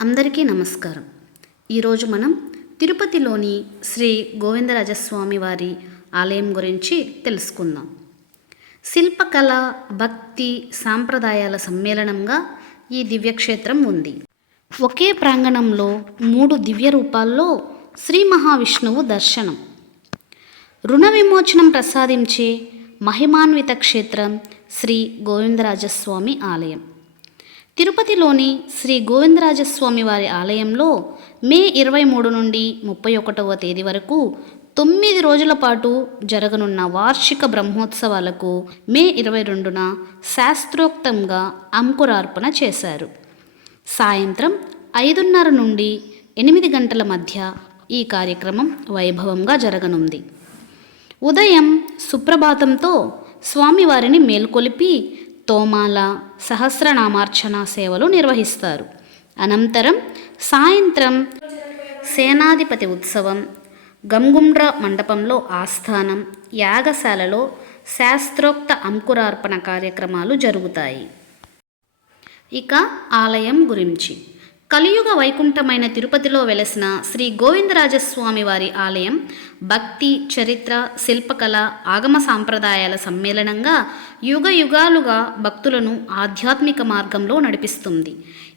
అందరికీ నమస్కారం. ఈరోజు మనం తిరుపతిలోని శ్రీ గోవిందరాజస్వామి వారి ఆలయం గురించి తెలుసుకుందాం. శిల్పకళ, భక్తి, సాంప్రదాయాల సమ్మేళనంగా ఈ దివ్యక్షేత్రం ఉంది. ఒకే ప్రాంగణంలో 3 దివ్య రూపాల్లో శ్రీ మహావిష్ణువు దర్శనం. రుణ విమోచనం ప్రసాదించే మహిమాన్విత క్షేత్రం శ్రీ గోవిందరాజస్వామి ఆలయం. తిరుపతిలోని శ్రీ గోవిందరాజస్వామి వారి ఆలయంలో మే 23 నుండి 31వ తేదీ వరకు 9 రోజుల పాటు జరగనున్న వార్షిక బ్రహ్మోత్సవాలకు మే 22న శాస్త్రోక్తంగా అంకురార్పణ చేశారు. సాయంత్రం 5:30 నుండి 8 గంటల మధ్య ఈ కార్యక్రమం వైభవంగా జరగనుంది. ఉదయం సుప్రభాతంతో స్వామివారిని మేల్కొలిపి తోమాల, సహస్రనామార్చన సేవలు నిర్వహిస్తారు. అనంతరం సాయంత్రం సేనాధిపతి ఉత్సవం, గంగుండ్ర మండపంలో ఆస్థానం, యాగశాలలో శాస్త్రోక్త అంకురార్పణ కార్యక్రమాలు జరుగుతాయి. ఇక ఆలయం గురించి. కలియుగ వైకుంఠమైన తిరుపతిలో వెలసిన శ్రీ గోవిందరాజస్వామి వారి ఆలయం భక్తి, చరిత్ర, శిల్పకళ, ఆగమ సాంప్రదాయాల సమ్మేళనంగా యుగ యుగాలుగా భక్తులను ఆధ్యాత్మిక మార్గంలో నడిపిస్తుంది.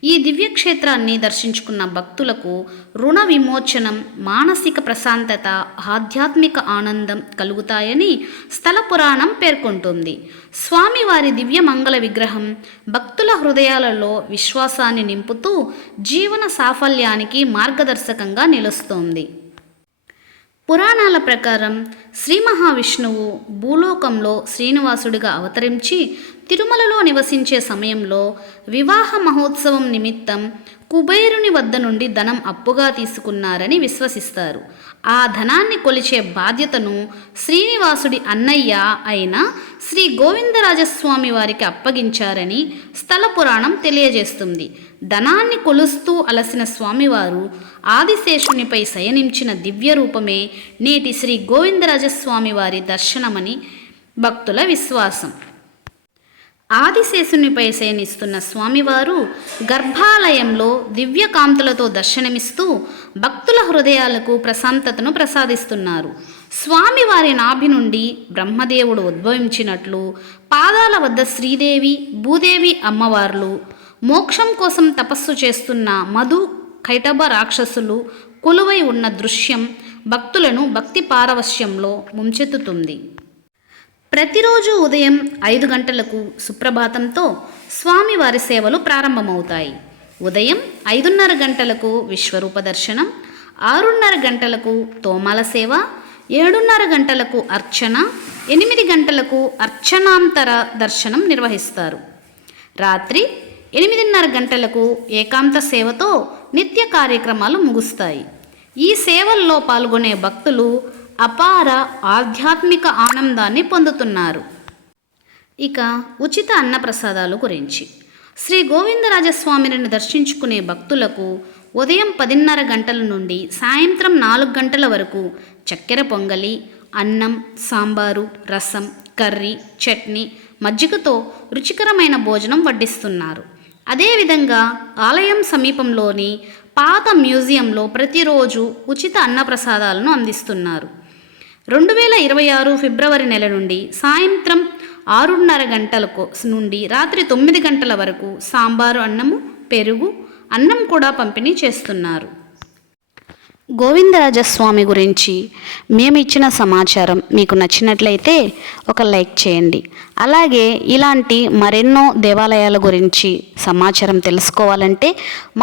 ఈ దివ్యక్షేత్రాన్ని దర్శించుకున్న భక్తులకు రుణ విమోచనం, మానసిక ప్రశాంతత, ఆధ్యాత్మిక ఆనందం కలుగుతాయని స్థల పురాణం పేర్కొంటుంది. స్వామివారి దివ్య మంగళ విగ్రహం భక్తుల హృదయాలలో విశ్వాసాన్ని నింపుతూ జీవన సాఫల్యానికి మార్గదర్శకంగా నిలుస్తోంది. పురాణాల ప్రకారం శ్రీ మహావిష్ణువు భూలోకంలో శ్రీనివాసుడిగా అవతరించి తిరుమలలో నివసించే సమయంలో వివాహ మహోత్సవం నిమిత్తం కుబేరుని వద్ద నుండి ధనం అప్పుగా తీసుకున్నారని విశ్వసిస్తారు. ఆ ధనాన్ని కొలిచే బాధ్యతను శ్రీనివాసుడి అన్నయ్య అయిన శ్రీ గోవిందరాజస్వామి వారికి అప్పగించారని స్థల పురాణం తెలియజేస్తుంది. ధనాన్ని కొలుస్తూ అలసిన స్వామివారు ఆదిశేషునిపై శయనించిన దివ్య రూపమే నేటి శ్రీ గోవిందరాజస్వామి వారి దర్శనమని భక్తుల విశ్వాసం. ఆదిశేషునిపై శయనిస్తున్న స్వామివారు గర్భాలయంలో దివ్యకాంతులతో దర్శనమిస్తూ భక్తుల హృదయాలకు ప్రశాంతతను ప్రసాదిస్తున్నారు. స్వామివారి నాభి నుండి బ్రహ్మదేవుడు ఉద్భవించినట్లు, పాదాల వద్ద శ్రీదేవి, భూదేవి అమ్మవార్లు, మోక్షం కోసం తపస్సు చేస్తున్న మధు, కైటభ రాక్షసులు కొలువై ఉన్న దృశ్యం భక్తులను భక్తి పారవశ్యంలో ముంచెత్తుతుంది. ప్రతిరోజు ఉదయం 5 గంటలకు సుప్రభాతంతో స్వామివారి సేవలు ప్రారంభమవుతాయి. ఉదయం 5:30 గంటలకు విశ్వరూప దర్శనం, 6:30 గంటలకు తోమాల సేవ, 7:30 గంటలకు అర్చన, 8 గంటలకు అర్చనాంతర దర్శనం నిర్వహిస్తారు. రాత్రి 8:30 గంటలకు ఏకాంత సేవతో నిత్య కార్యక్రమాలు ముగుస్తాయి. ఈ సేవల్లో పాల్గొనే భక్తులు అపార ఆధ్యాత్మిక ఆనందాన్ని పొందుతున్నారు. ఇక ఉచిత అన్నప్రసాదాలు గురించి. శ్రీ గోవిందరాజస్వామిని దర్శించుకునే భక్తులకు ఉదయం 10:30 గంటల నుండి సాయంత్రం 4 గంటల వరకు చక్కెర పొంగలి, అన్నం, సాంబారు, రసం, కర్రీ, చట్నీ, మజ్జిగతో రుచికరమైన భోజనం వడ్డిస్తున్నారు. అదేవిధంగా ఆలయం సమీపంలోని పాత మ్యూజియంలో ప్రతిరోజు ఉచిత అన్నప్రసాదాలను అందిస్తున్నారు. 2026 ఫిబ్రవరి నెల నుండి సాయంత్రం 6:30 గంటలకు నుండి రాత్రి 9 గంటల వరకు సాంబారు అన్నము, పెరుగు, అన్నం కూడా పంపిణీ చేస్తున్నారు. గోవిందరాజస్వామి గురించి మేము ఇచ్చిన సమాచారం మీకు నచ్చినట్లయితే ఒక లైక్ చేయండి. అలాగే ఇలాంటి మరెన్నో దేవాలయాల గురించి సమాచారం తెలుసుకోవాలంటే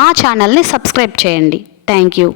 మా ఛానల్ని సబ్స్క్రైబ్ చేయండి. Thank you.